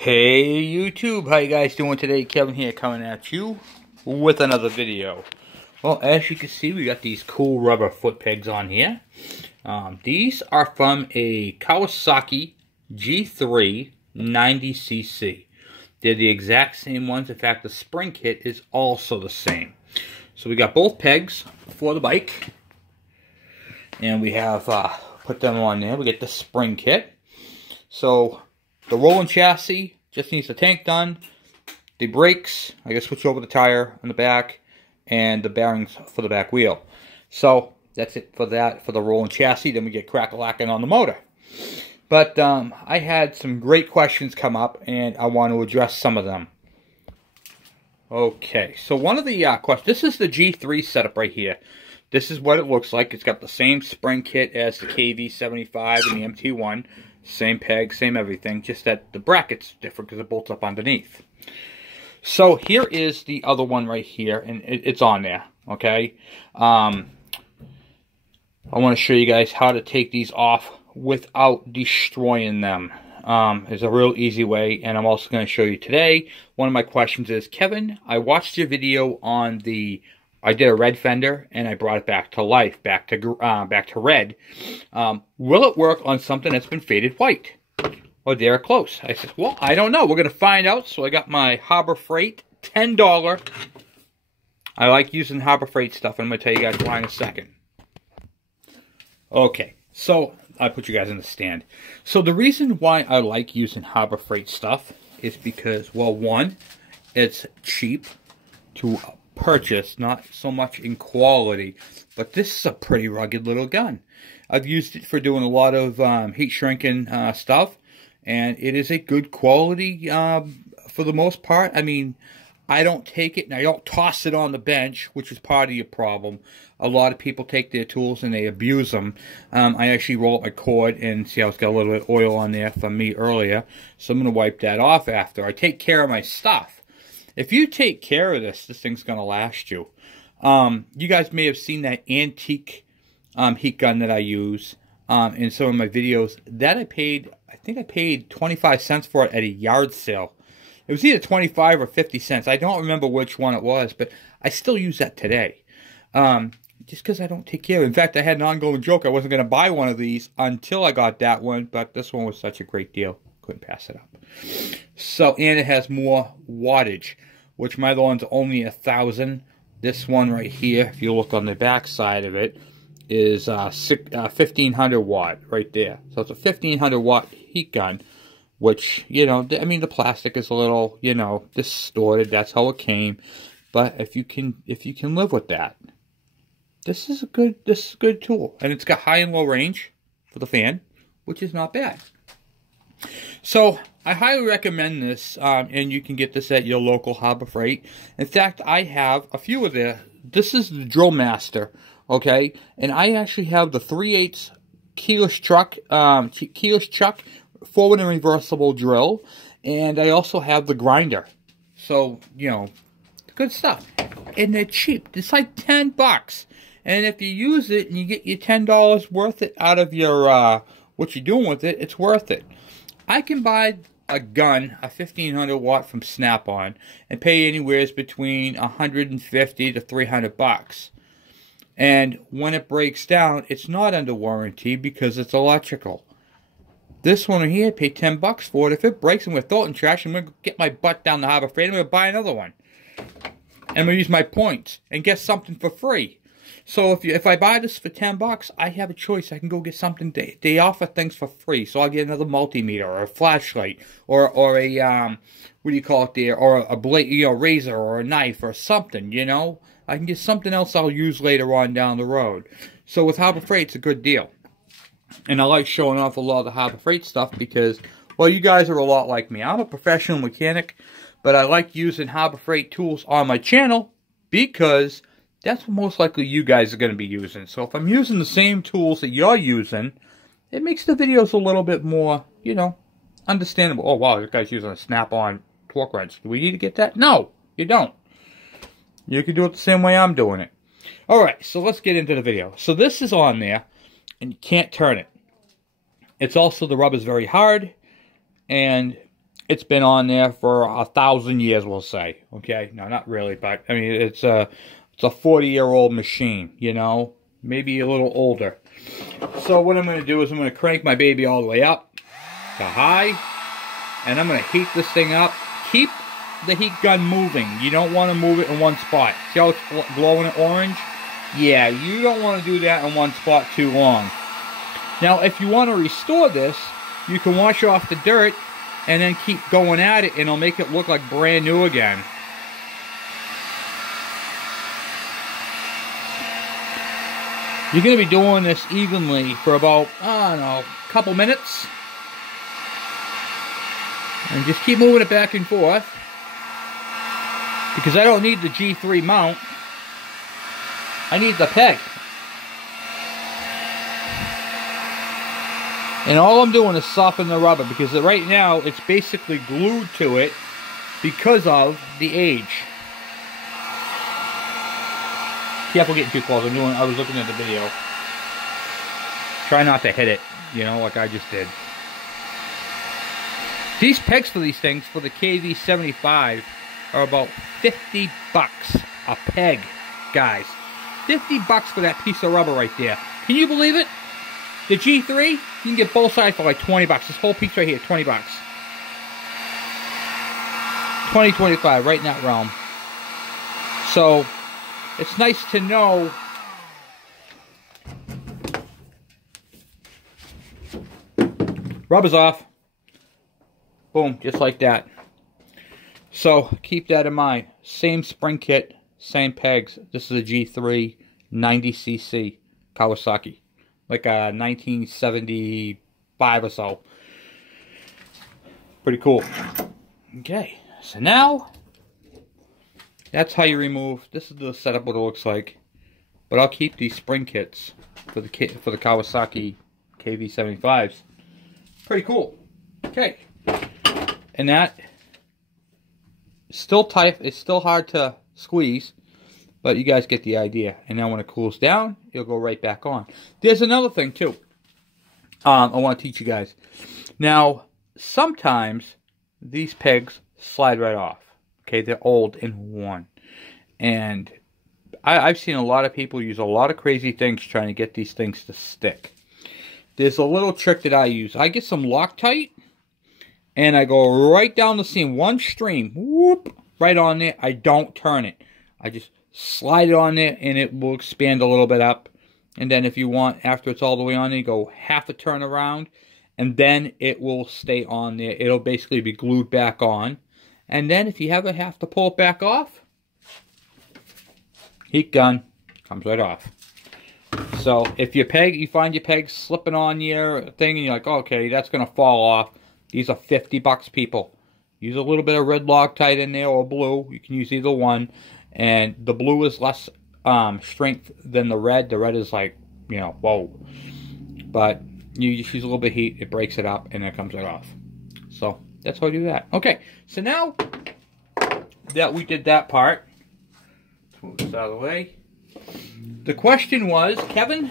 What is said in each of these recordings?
Hey YouTube, how you guys doing today? Kevin here coming at you with another video. Well, as you can see, we got these cool rubber foot pegs on here. These are from a Kawasaki G3 90cc. They're the exact same ones. In fact, the spring kit is also the same. So we got both pegs for the bike. And we have put them on there. We get the spring kit. So the rolling chassis just needs the tank done. The brakes, I gotta switch over the tire on the back, and the bearings for the back wheel. So that's it for that, for the rolling chassis. Then we get crack-a-lacking on the motor. But I had some great questions come up, and I want to address some of them. Okay, so one of the questions, this is the G3 setup right here. This is what it looks like. It's got the same spring kit as the Kv75 and the mt1. Same peg, same everything, just that the bracket's different because it bolts up underneath. So here is the other one right here, and it's on there, okay? I want to show you guys how to take these off without destroying them. There's a real easy way, and I'm also going to show you today. One of my questions is, Kevin, I watched your video on the... I did a red fender, and I brought it back to life, back to red. Will it work on something that's been faded white? Or they're close? I said, well, I don't know. We're going to find out. So I got my Harbor Freight $10. I like using Harbor Freight stuff, and I'm going to tell you guys why in a second. Okay, so I put you guys in the stand. So the reason why I like using Harbor Freight stuff is because, well, one, it's cheap to purchase, not so much in quality, but this is a pretty rugged little gun. I've used it for doing a lot of heat shrinking stuff, and it is a good quality for the most part. I mean, I don't take it and I don't toss it on the bench, which is part of your problem. A lot of people take their tools and they abuse them. I actually roll up my cord and see how it's got a little bit of oil on there from me earlier, so I'm going to wipe that off after. I take care of my stuff. If you take care of this, this thing's going to last you. You guys may have seen that antique heat gun that I use in some of my videos. That I think I paid 25 cents for it at a yard sale. It was either 25 or 50 cents. I don't remember which one it was, but I still use that today. Just because I don't take care of it. In fact, I had an ongoing joke. I wasn't going to buy one of these until I got that one, but this one was such a great deal. Couldn't pass it up. So, and it has more wattage, which my other one's only 1,000. This one right here, if you look on the back side of it, is 1,500 watt right there. So it's a 1,500 watt heat gun, which, you know, I mean, the plastic is a little, you know, distorted. That's how it came. But if you can live with that, this is a good tool, and it's got high and low range for the fan, which is not bad. So I highly recommend this, and you can get this at your local Harbor Freight. In fact, I have a few of the. This is the Drill Master, okay, and I actually have the 3/8 keyless chuck forward and reversible drill, and I also have the grinder. So, you know, good stuff, and they're cheap. It's like $10, and if you use it and you get your $10 worth it out of your what you're doing with it, it's worth it. I can buy a gun, a 1,500 watt from Snap-on, and pay anywhere between $150 to $300. And when it breaks down, it's not under warranty because it's electrical. This one here, I paid $10 for it. If it breaks, I'm going to throw it in trash. I'm going to get my butt down the Harbor Freight. I'm going to buy another one. And I'm going to use my points and get something for free. So if I buy this for $10, I have a choice. I can go get something. They offer things for free, so I'll get another multimeter or a flashlight or a what do you call it there, or a blade, you know, razor or a knife or something. You know, I can get something else I'll use later on down the road. So with Harbor Freight, it's a good deal. And I like showing off a lot of the Harbor Freight stuff because, well, you guys are a lot like me. I'm a professional mechanic, but I like using Harbor Freight tools on my channel because that's what most likely you guys are going to be using. So if I'm using the same tools that you're using, it makes the videos a little bit more, you know, understandable. Oh, wow, this guy's using a Snap-on torque wrench. Do we need to get that? No, you don't. You can do it the same way I'm doing it. All right, so let's get into the video. So this is on there, and you can't turn it. It's also, the rubber's very hard, and it's been on there for 1,000 years, we'll say. Okay, no, not really, but I mean it's a 40-year-old machine, you know, maybe a little older. So what I'm going to do is I'm going to crank my baby all the way up to high, and I'm going to heat this thing up. Keep the heat gun moving. You don't want to move it in one spot. See how it's glowing orange? Yeah, you don't want to do that in one spot too long. Now, if you want to restore this, you can wash off the dirt and then keep going at it, and it'll make it look like brand new again. You're going to be doing this evenly for about, I don't know, a couple minutes. And just keep moving it back and forth. Because I don't need the G3 mount. I need the peg. And all I'm doing is soften the rubber, because right now it's basically glued to it because of the age. Careful getting too close. I was looking at the video. Try not to hit it, you know, like I just did. These pegs for these things, for the Kv75, are about 50 bucks a peg, guys. 50 bucks for that piece of rubber right there. Can you believe it? The G3, you can get both sides for like 20 bucks. This whole piece right here, 20 bucks. 20, 25, right in that realm. So, it's nice to know rubber's off. Boom, just like that. So, keep that in mind. Same spring kit, same pegs. This is a G3 90cc Kawasaki. Like a 1975 or so. Pretty cool. Okay, so now, that's how you remove. This is the setup, what it looks like. But I'll keep these spring kits for the Kawasaki Kv75s. Pretty cool. Okay. And that is still tight. It's still hard to squeeze. But you guys get the idea. And then when it cools down, it'll go right back on. There's another thing too. I want to teach you guys. Now, sometimes these pegs slide right off. Okay, they're old and worn. And I've seen a lot of people use a lot of crazy things trying to get these things to stick. There's a little trick that I use. I get some Loctite, and I go right down the seam, one stream, whoop, right on there. I don't turn it. I just slide it on there, and it will expand a little bit up. And then if you want, after it's all the way on there, you go half a turn around, and then it will stay on there. It'll basically be glued back on. And then if you ever have to pull it back off, heat gun comes right off. So if you find your peg slipping on your thing, and you're like, oh, okay, that's going to fall off. These are 50 bucks, people. Use a little bit of red Loctite in there or blue. You can use either one. And the blue is less strength than the red. The red is like, you know, whoa. But you just use a little bit of heat. It breaks it up, and it comes right off. So that's how I do that. Okay, so now that we did that part, let's move this out of the way. The question was, Kevin,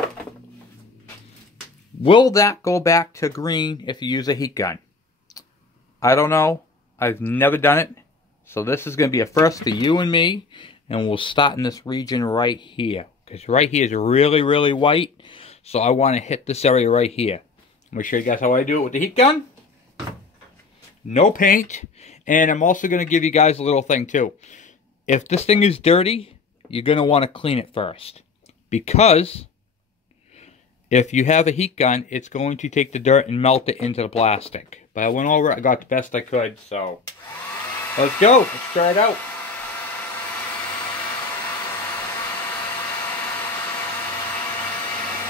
will that go back to green if you use a heat gun? I don't know. I've never done it. So this is going to be a first for you and me. And we'll start in this region right here. Because right here is really, really white. So I want to hit this area right here. I'm going to show you guys how I do it with the heat gun. No paint. And I'm also going to give you guys a little thing too. If this thing is dirty, you're going to want to clean it first. Because if you have a heat gun, it's going to take the dirt and melt it into the plastic. But I went over it. I got the best I could. So let's go. Let's try it out.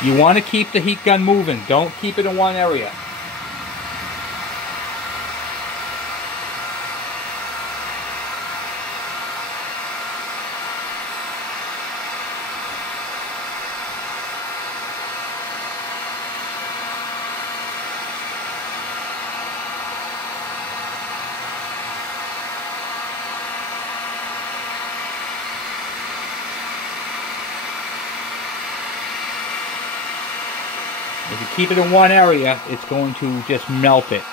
You want to keep the heat gun moving. Don't keep it in one area. If you keep it in one area, it's going to just melt it.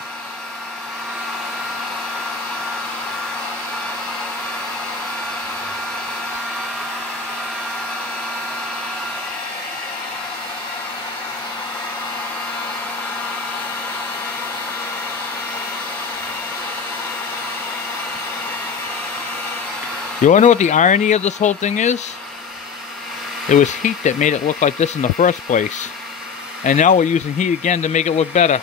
You want to know what the irony of this whole thing is? It was heat that made it look like this in the first place. And now we're using heat again to make it look better.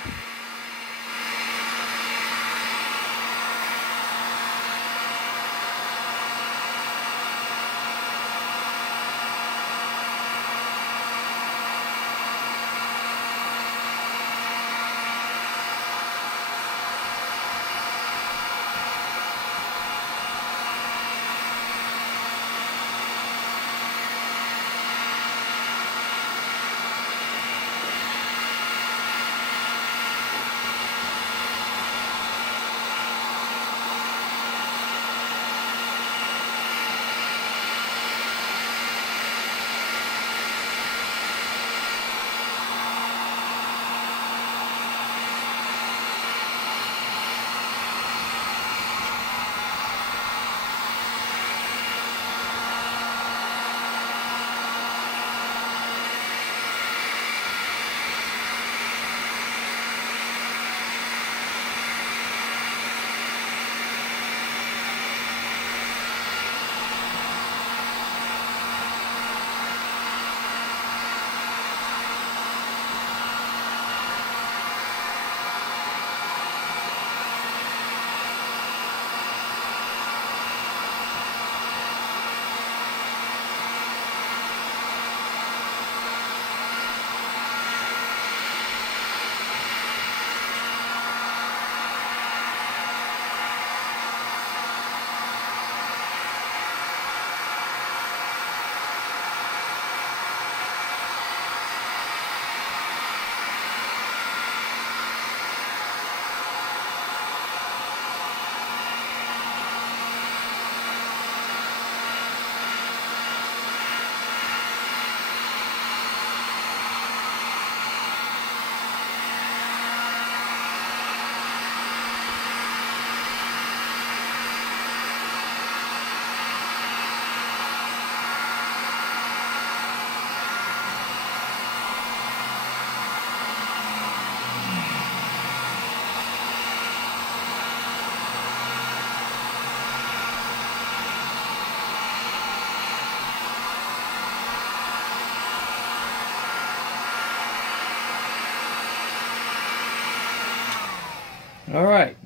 Alright,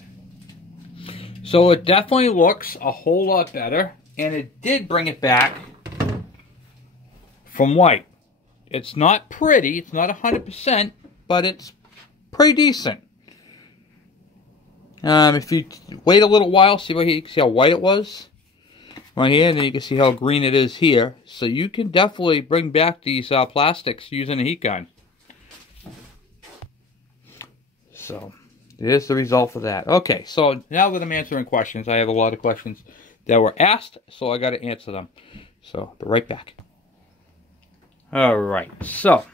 so it definitely looks a whole lot better, and it did bring it back from white. It's not pretty, it's not 100%, but it's pretty decent. If you wait a little while, see how white it was right here, and then you can see how green it is here. So you can definitely bring back these plastics using a heat gun. So here's the result for that. Okay, so now that I'm answering questions, I have a lot of questions that were asked, so I got to answer them. So I'll be right back. Alright, so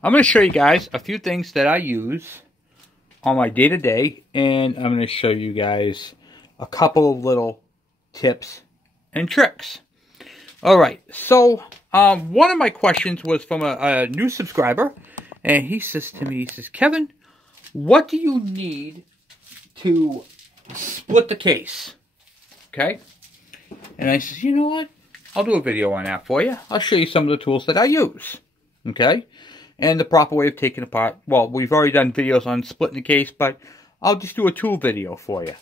I'm going to show you guys a few things that I use on my day-to-day, and I'm going to show you guys a couple of little tips and tricks. Alright, so one of my questions was from a new subscriber, and he says to me, he says, Kevin, what do you need to split the case? Okay? And I said, you know what? I'll do a video on that for you. I'll show you some of the tools that I use. Okay? And the proper way of taking apart. Well, we've already done videos on splitting the case, but I'll just do a tool video for you.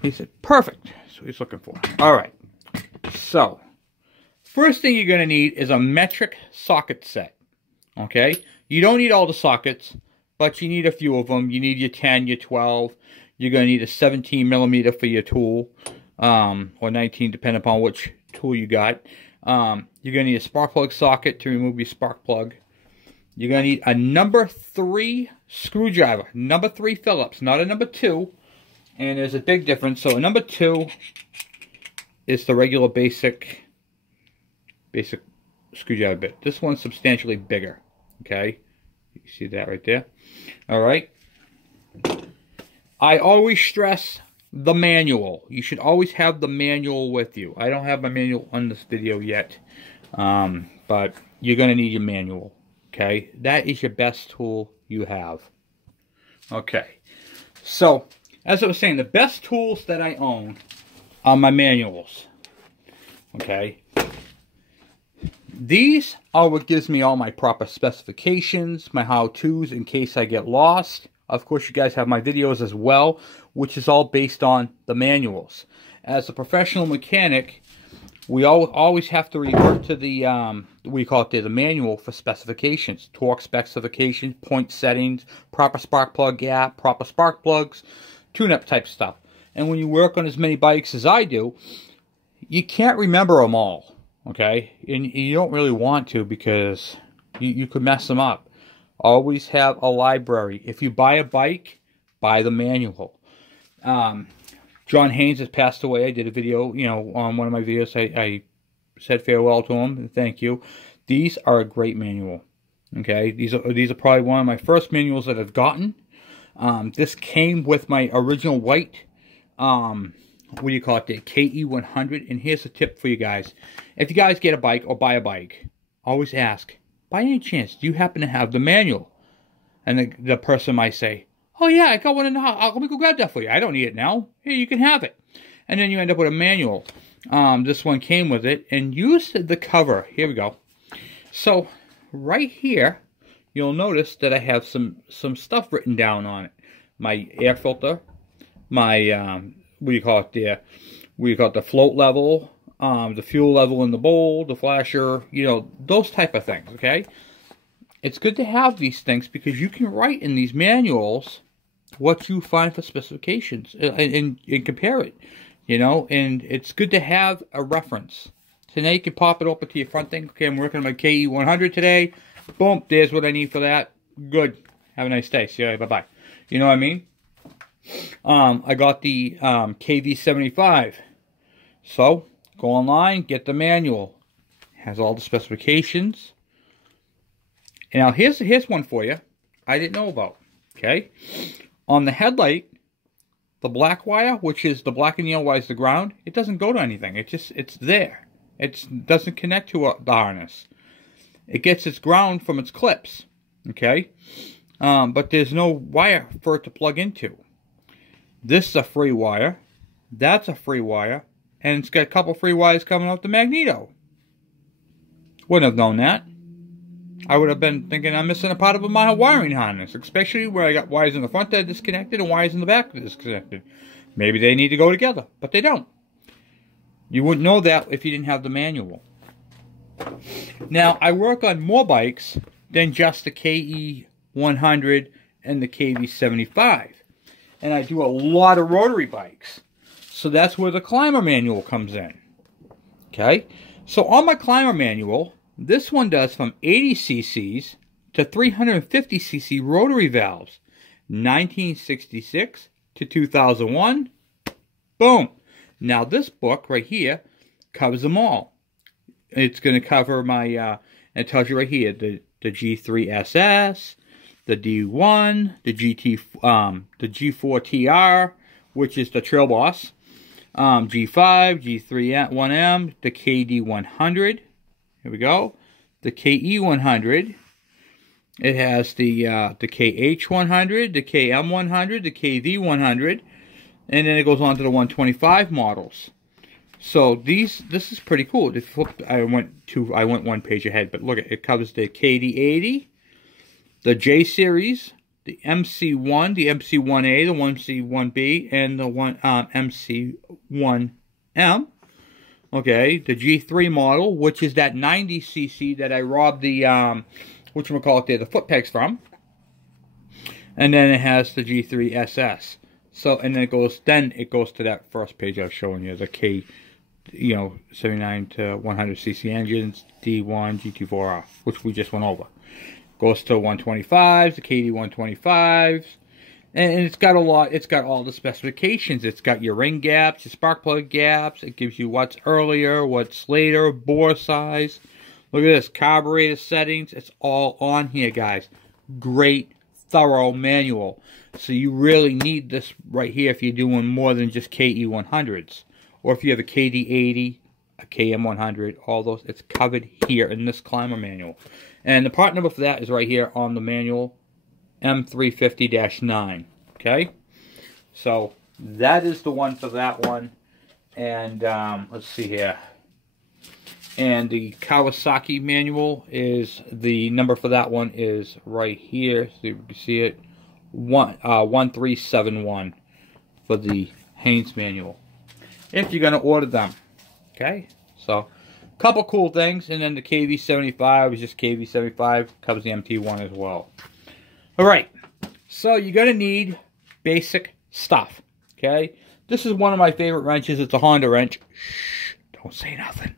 He said, perfect. That's what he's looking for. Alright. So, first thing you're going to need is a metric socket set. Okay? You don't need all the sockets, but you need a few of them. You need your 10, your 12. You're going to need a 17 millimeter for your tool, or 19, depending upon which tool you got. You're going to need a spark plug socket to remove your spark plug. You're going to need a number 3 screwdriver. Number 3 Phillips, not a number 2. And there's a big difference. So a number 2 is the regular basic screwdriver bit. This one's substantially bigger. Okay? You see that right there? Alright. I always stress the manual. You should always have the manual with you. I don't have my manual on this video yet. But you're going to need your manual. Okay? That is your best tool you have. Okay. So, as I was saying, the best tools that I own are my manuals. Okay. These are what gives me all my proper specifications, my how-tos in case I get lost. Of course, you guys have my videos as well, which is all based on the manuals. As a professional mechanic, we always have to revert to the, we call it the manual for specifications. Torque specifications, point settings, proper spark plug gap, proper spark plugs, tune-up type stuff. And when you work on as many bikes as I do, you can't remember them all, okay? And you don't really want to because you could mess them up. Always have a library. If you buy a bike, buy the manual. John Haynes has passed away. I did a video, on one of my videos. I said farewell to him and thank you. These are a great manual. Okay, these are probably one of my first manuals that I've gotten. This came with my original white, what do you call it, the KE100. And here's a tip for you guys. If you guys get a bike or buy a bike, always ask, by any chance, do you happen to have the manual? And the person might say, oh yeah, I got one in the house. Let me go grab that for you. I don't need it now. Here, you can have it. And then you end up with a manual. This one came with it. And use the cover. Here we go. So, right here, you'll notice that I have some stuff written down on it. My air filter. My, what do you call it there? What do you call it? The float level. The fuel level in the bowl. The flasher. Those type of things, okay? It's good to have these things because you can write in these manuals what you find for specifications and compare it, and it's good to have a reference. So now you can pop it open to your front thing. Okay, I'm working on my KE100 today. Boom, there's what I need for that. Good. Have a nice day. See you. Bye-bye. You know what I mean? I got the Kv75. So, go online, get the manual. Has all the specifications. And now here's one for you I didn't know about. Okay? On the headlight, the black wire, which is the black and yellow wire is the ground, it doesn't go to anything. It's there. It doesn't connect to the harness. It gets its ground from its clips. Okay? But there's no wire for it to plug into. This is a free wire. That's a free wire. And it's got a couple free wires coming out the magneto. Wouldn't have known that. I would have been thinking I'm missing a part of my wiring harness, especially where I got wires in the front that are disconnected and wires in the back that are disconnected. Maybe they need to go together, but they don't. You wouldn't know that if you didn't have the manual. Now, I work on more bikes than just the KE100 and the Kv75. And I do a lot of rotary bikes. So that's where the climber manual comes in. Okay? So on my climber manual, this one does from 80 cc's to 350 cc rotary valves. 1966 to 2001. Boom. Now this book right here covers them all. It's going to cover my, it tells you right here, the G3SS, the D1, the the G4TR, which is the Trail Boss, G5, G3-1M, the KD100. Here we go. The KE100. It has the KH100, the KM100, the KV100, and then it goes on to the 125 models. So this is pretty cool. If you flip, I went one page ahead, but look, it covers the KD80, the J series, the MC1, the MC1A, the 1C1B, and the MC1M. Okay, the G3 model, which is that 90cc that I robbed the whatchamacallit there, the foot pegs from. And then it has the G3SS. So, and then it goes to that first page I was showing you, the K, 79 to 100cc engines, D1, GT4R, which we just went over. Goes to 125s, the KD125s, and it's got all the specifications. It's got your ring gaps, your spark plug gaps. It gives you what's earlier, what's later, bore size. Look at this, carburetor settings. It's all on here, guys. Great, thorough manual. So you really need this right here if you're doing more than just KE100s. Or if you have a KD80, a KM100, all those, it's covered here in this climber manual. And the part number for that is right here on the manual, M350-9. Okay? So, that is the one for that one. And, let's see here. And the Kawasaki manual is, the number for that one is right here, so you can see it, 1371 for the Haynes manual, if you're going to order them. Okay, so a couple cool things. And then the Kv75 is just Kv75, covers the MT1 as well. Alright, so you're going to need basic stuff. Okay, this is one of my favorite wrenches. It's a Honda wrench. Shh, don't say nothing.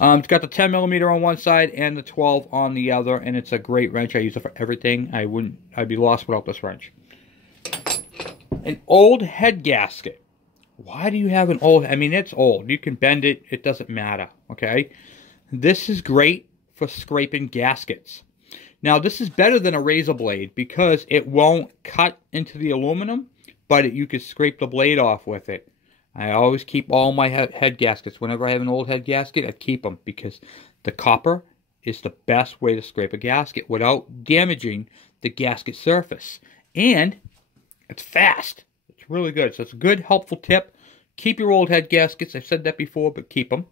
It's got the 10mm on one side and the 12 on the other, and it's a great wrench. I use it for everything. I'd be lost without this wrench. An old head gasket. Why do you have an old? I mean, it's old. You can bend it. It doesn't matter. Okay, this is great for scraping gaskets. Now, this is better than a razor blade because it won't cut into the aluminum, but you can scrape the blade off with it. I always keep all my head gaskets. Whenever I have an old head gasket, I keep them because the copper is the best way to scrape a gasket without damaging the gasket surface. And it's fast. It's really good. So it's a good, helpful tip. Keep your old head gaskets. I've said that before, but keep them.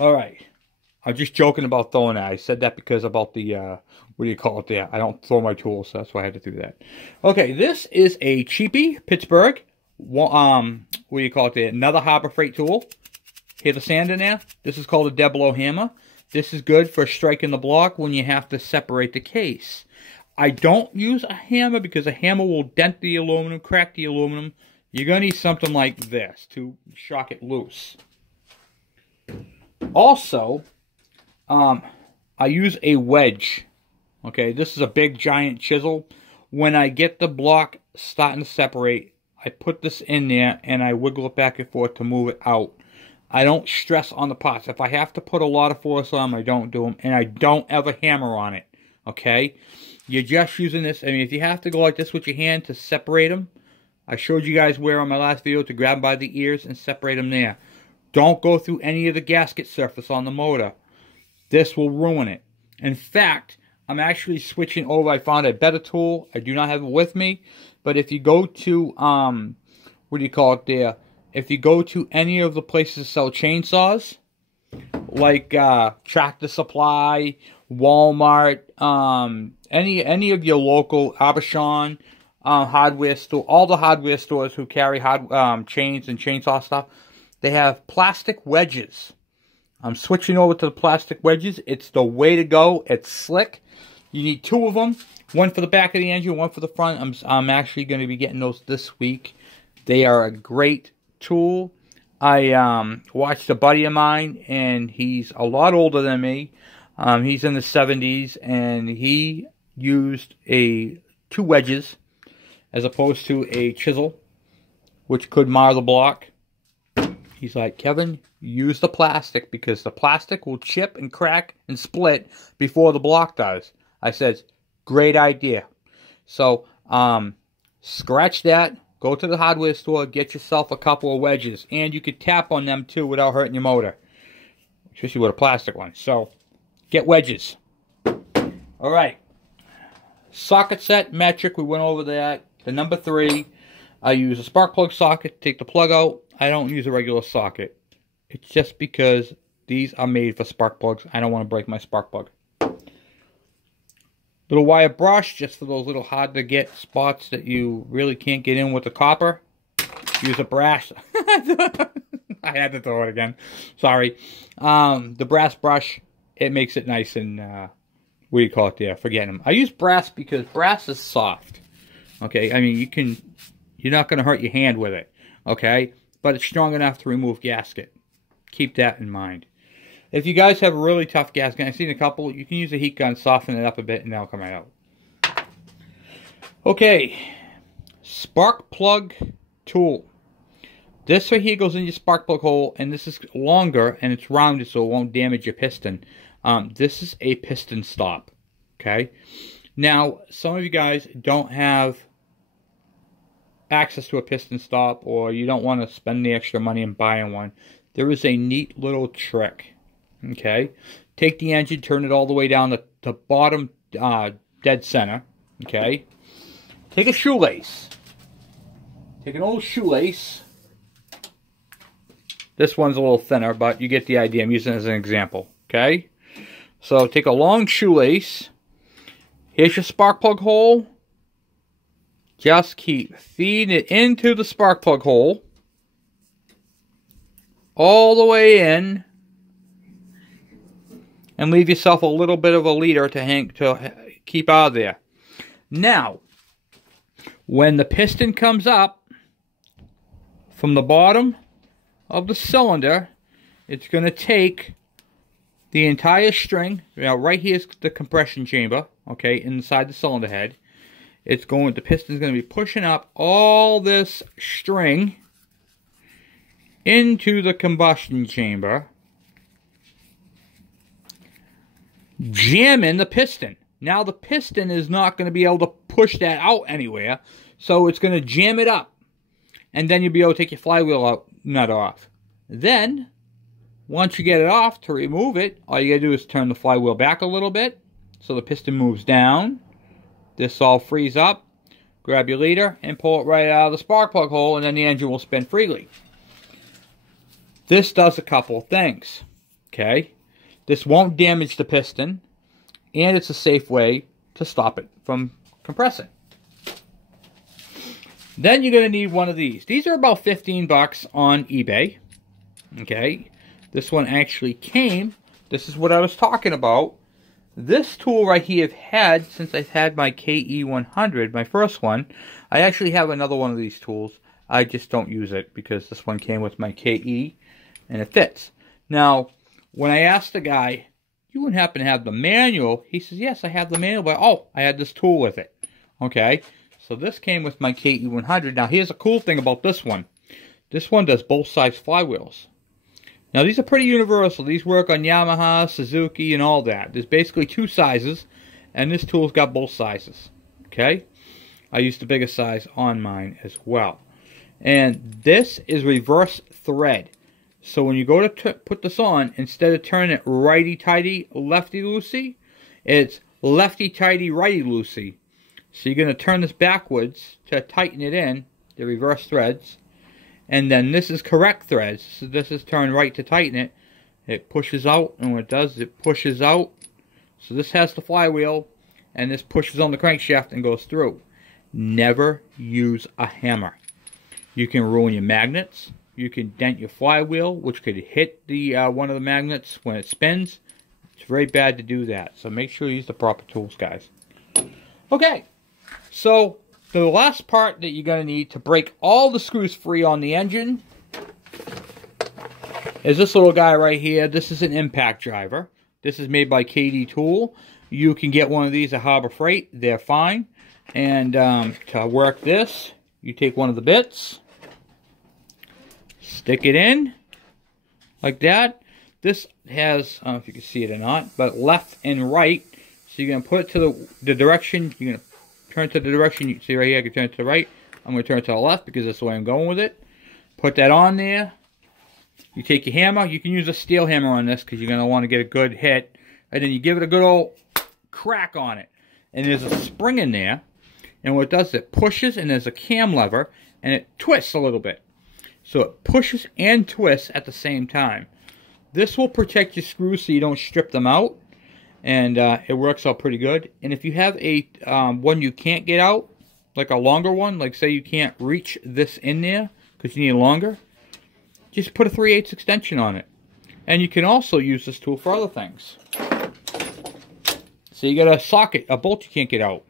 All right. I'm just joking about throwing that. I said that because about the, what do you call it there? I don't throw my tools, so that's why I had to do that. Okay, this is a cheapie, Pittsburgh. What do you call it there? Another Harbor Freight tool. Hear the sand in there? This is called a dead blow hammer. This is good for striking the block when you have to separate the case. I don't use a hammer because a hammer will dent the aluminum, crack the aluminum. You're going to need something like this to shock it loose. Also, I use a wedge. Okay, this is a big giant chisel. When I get the block starting to separate, I put this in there and I wiggle it back and forth to move it out. I don't stress on the parts. If I have to put a lot of force on them, I don't do them. And I don't ever hammer on it. Okay? You're just using this. I mean, if you have to go like this with your hand to separate them, I showed you guys where on my last video to grab by the ears and separate them there. Don't go through any of the gasket surface on the motor. This will ruin it. In fact, I'm actually switching over. I found a better tool. I do not have it with me. But if you go to, what do you call it there? If you go to any of the places that sell chainsaws, like Tractor Supply, Walmart, any of your local Abishon, hardware store, all the hardware stores who carry chains and chainsaw stuff, they have plastic wedges. I'm switching over to the plastic wedges. It's the way to go. It's slick. You need two of them. One for the back of the engine, one for the front. I'm actually going to be getting those this week. They are a great tool. I watched a buddy of mine, and he's a lot older than me. He's in the 70s, and he used two wedges as opposed to a chisel, which could mar the block. He's like, Kevin, use the plastic because the plastic will chip and crack and split before the block does. I said, great idea. So, scratch that. Go to the hardware store. Get yourself a couple of wedges. And you could tap on them, too, without hurting your motor. Especially with a plastic one. So, get wedges. Alright. Socket set, metric. We went over that. The number 3. I use a spark plug socket to take the plug out. I don't use a regular socket. It's just because these are made for spark plugs. I don't want to break my spark plug. Little wire brush, just for those little hard to get spots that you really can't get in with the copper. Use a brass. I had to throw it again. Sorry. The brass brush, it makes it nice and, what do you call it there? Forgetting them. I use brass because brass is soft. Okay, I mean, you're not going to hurt your hand with it. Okay, but it's strong enough to remove gasket. Keep that in mind. If you guys have a really tough gasket, I've seen a couple, you can use a heat gun, soften it up a bit, and they'll come right out. Okay, spark plug tool. This right here goes in your spark plug hole, and this is longer, and it's rounded so it won't damage your piston. This is a piston stop, okay? Now, some of you guys don't have access to a piston stop, or you don't want to spend the extra money in buying one. There is a neat little trick. Okay, take the engine, turn it all the way down to bottom dead center. Okay, take a shoelace. Take an old shoelace. This one's a little thinner, but you get the idea. I'm using it as an example, okay? So take a long shoelace. Here's your spark plug hole. Just keep feeding it into the spark plug hole. All the way in. And leave yourself a little bit of a leader to keep out of there. Now, when the piston comes up from the bottom of the cylinder, it's going to take the entire string. Now, right here is the compression chamber, okay, inside the cylinder head. The piston's going to be pushing up all this string into the combustion chamber, jamming the piston. Now the piston is not going to be able to push that out anywhere, so it's going to jam it up. And then you'll be able to take your flywheel nut off. Then, once you get it off, to remove it, all you got to do is turn the flywheel back a little bit, so the piston moves down. This all frees up. Grab your leader and pull it right out of the spark plug hole, and then the engine will spin freely. This does a couple of things, okay? This won't damage the piston, and it's a safe way to stop it from compressing. Then you're going to need one of these. These are about 15 bucks on eBay, okay? This one actually came. This is what I was talking about. This tool right here I've had since I've had my Kv100, my first one. I actually have another one of these tools. I just don't use it because this one came with my KE and it fits. Now, when I asked the guy, you wouldn't happen to have the manual? He says, yes, I have the manual, but oh, I had this tool with it. Okay, so this came with my Kv100. Now, here's a cool thing about this one. This one does both sides flywheels. Now, these are pretty universal. These work on Yamaha, Suzuki, and all that. There's basically two sizes, and this tool's got both sizes. Okay? I used the bigger size on mine as well. And this is reverse thread. So when you go to put this on, instead of turning it righty-tighty, lefty-loosey, it's lefty-tighty, righty-loosey. So you're going to turn this backwards to tighten it in, the reverse threads. And then this is correct threads. So this is turned right to tighten it. It pushes out, and what it does is it pushes out. So this has the flywheel, and this pushes on the crankshaft and goes through. Never use a hammer. You can ruin your magnets. You can dent your flywheel, which could hit the one of the magnets when it spins. It's very bad to do that. So make sure you use the proper tools, guys. Okay, so the last part that you're going to need to break all the screws free on the engine is this little guy right here. This is an impact driver. This is made by KD Tool. You can get one of these at Harbor Freight. They're fine. And to work this, you take one of the bits, stick it in like that. This has, I don't know if you can see it or not, but left and right. So you're going to put it to the direction. You're going to turn to the direction. You see right here, I can turn it to the right. I'm going to turn it to the left because that's the way I'm going with it. Put that on there. You take your hammer. You can use a steel hammer on this because you're going to want to get a good hit. And then you give it a good old crack on it. And there's a spring in there. And what it does is it pushes, and there's a cam lever, and it twists a little bit. So it pushes and twists at the same time. This will protect your screws so you don't strip them out. And it works out pretty good. And if you have a one you can't get out, like a longer one, like say you can't reach this in there because you need longer, just put a 3/8 extension on it. And you can also use this tool for other things. So you got a socket, a bolt you can't get out.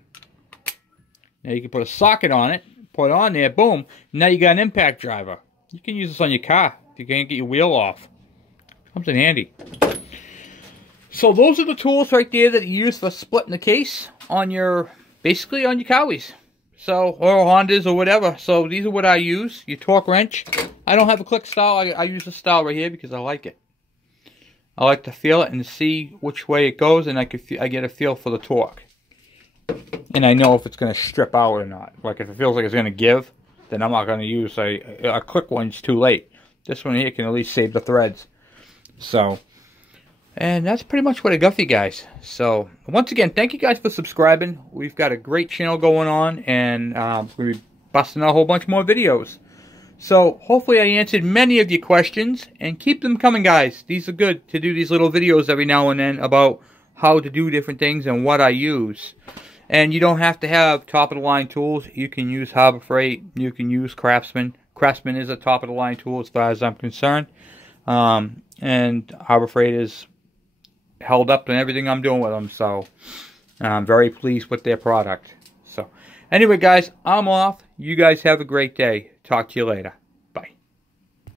Now you can put a socket on it, put it on there, boom. Now you got an impact driver. You can use this on your car if you can't get your wheel off. Comes in handy. So those are the tools right there that you use for splitting the case on your, basically on your Cowies. So, or Hondas or whatever. So these are what I use. Your torque wrench. I don't have a click style. I use a style right here because I like it. I like to feel it and see which way it goes, and I get a feel for the torque. And I know if it's going to strip out or not. Like if it feels like it's going to give, then I'm not going to use a click one. It's too late. This one here can at least save the threads. So, and that's pretty much what I got for you guys. So, once again, thank you guys for subscribing. We've got a great channel going on, and we're going to be busting out a whole bunch more videos. So hopefully I answered many of your questions, and keep them coming, guys. These are good to do these little videos every now and then about how to do different things and what I use. And you don't have to have top-of-the-line tools. You can use Harbor Freight. You can use Craftsman. Craftsman is a top-of-the-line tool as far as I'm concerned. And Harbor Freight is held up in everything I'm doing with them. So I'm very pleased with their product. So anyway, guys, I'm off. You guys have a great day. Talk to you later.